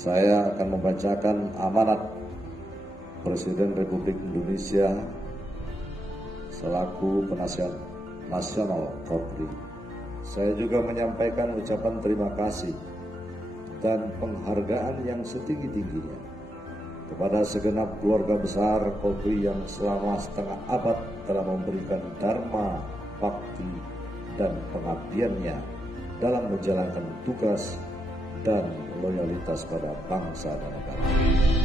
Saya akan membacakan amanat Presiden Republik Indonesia selaku Penasihat Nasional Polri. Saya juga menyampaikan ucapan terima kasih dan penghargaan yang setinggi-tingginya kepada segenap keluarga besar Polri yang selama setengah abad telah memberikan dharma, bakti, dan pengabdiannya dalam menjalankan tugas dan loyalitas pada bangsa dan negara.